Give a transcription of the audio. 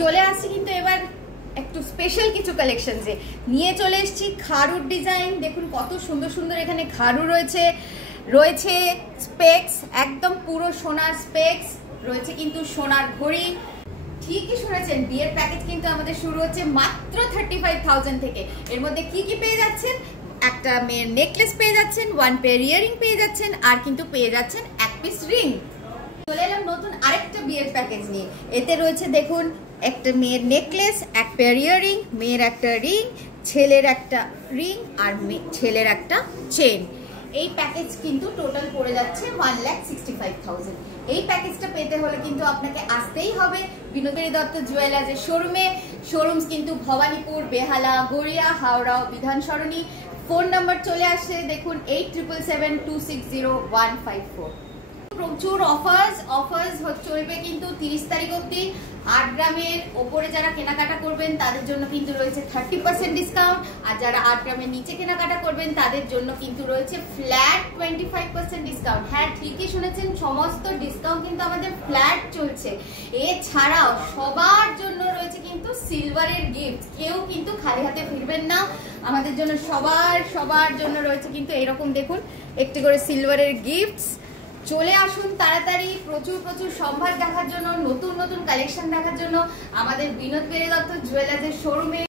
চলে আসছি কিন্তু এবার একটু স্পেশাল কিছু কালেকশন নিয়ে চলে এসেছি। খাড়ুর ডিজাইন দেখুন, কত সুন্দর সুন্দর এখানে খাড়ু রয়েছে স্পেক্স, একদম পুরো সোনার স্পেক্স রয়েছে, কিন্তু সোনার ঘড়ি। ঠিকই শুনেছেন, বিয়ের প্যাকেজ কিন্তু আমাদের শুরু হচ্ছে মাত্র 35,000 থেকে। এর মধ্যে কি কি পেয়ে যাচ্ছেন? একটা মেয়ের নেকলেস পেয়ে যাচ্ছেন, 1 পেয়ার ইয়ারিং পেয়ে যাচ্ছেন, আর কিন্তু পেয়ে যাচ্ছেন 1 পিস রিং। চলে এলাম নতুন আরেকটা বিয়ের প্যাকেজ নিয়ে। এতে রয়েছে দেখুন, একটা মেয়ের নেকলেস, 1 পেয়ার ইয়ারিং, মেয়ের একটা রিং, ছেলের একটা রিং, আর ছেলের একটা চেন। এই প্যাকেজ কিন্তু টোটাল পড়ে যাচ্ছে 1,65,000। এই প্যাকেজটা পেতে হলে কিন্তু আপনাকে আসতেই হবে বিনোদিনী দত্ত জুয়েলার্সের শোরুমে। শোরুমস কিন্তু ভবানীপুর, বেহালা, গড়িয়া, হাওড়া, বিধান সরণি। ফোন নাম্বার চলে আসছে দেখুন 8777260154। প্রচুর অফার্স চলবে কিন্তু 30 তারিখ অবধি। 8 গ্রামের ওপরে যারা কেনাকাটা করবেন তাদের জন্য কিন্তু রয়েছে 30% ডিসকাউন্ট, আর যারা 8 গ্রামের নিচে কেনাকাটা করবেন তাদের জন্য কিন্তু রয়েছে ফ্ল্যাট 25% ডিসকাউন্ট। হ্যাঁ, ঠিকই শুনেছেন, সমস্ত ডিসকাউন্ট কিন্তু আমাদের ফ্ল্যাট চলছে। এছাড়াও সবার জন্য রয়েছে কিন্তু সিলভারের গিফট। কেউ কিন্তু খালি হাতে ফিরবেন না, আমাদের জন্য সবার জন্য রয়েছে কিন্তু এরকম দেখুন একটি করে সিলভারের গিফটস। চলে আসুন তাড়াতাড়ি, প্রচুর সম্ভার দেখার জন্য, নতুন কালেকশন দেখার জন্য আমাদের বিনোদিনী দত্ত জুয়েলার্সের শোরুমে।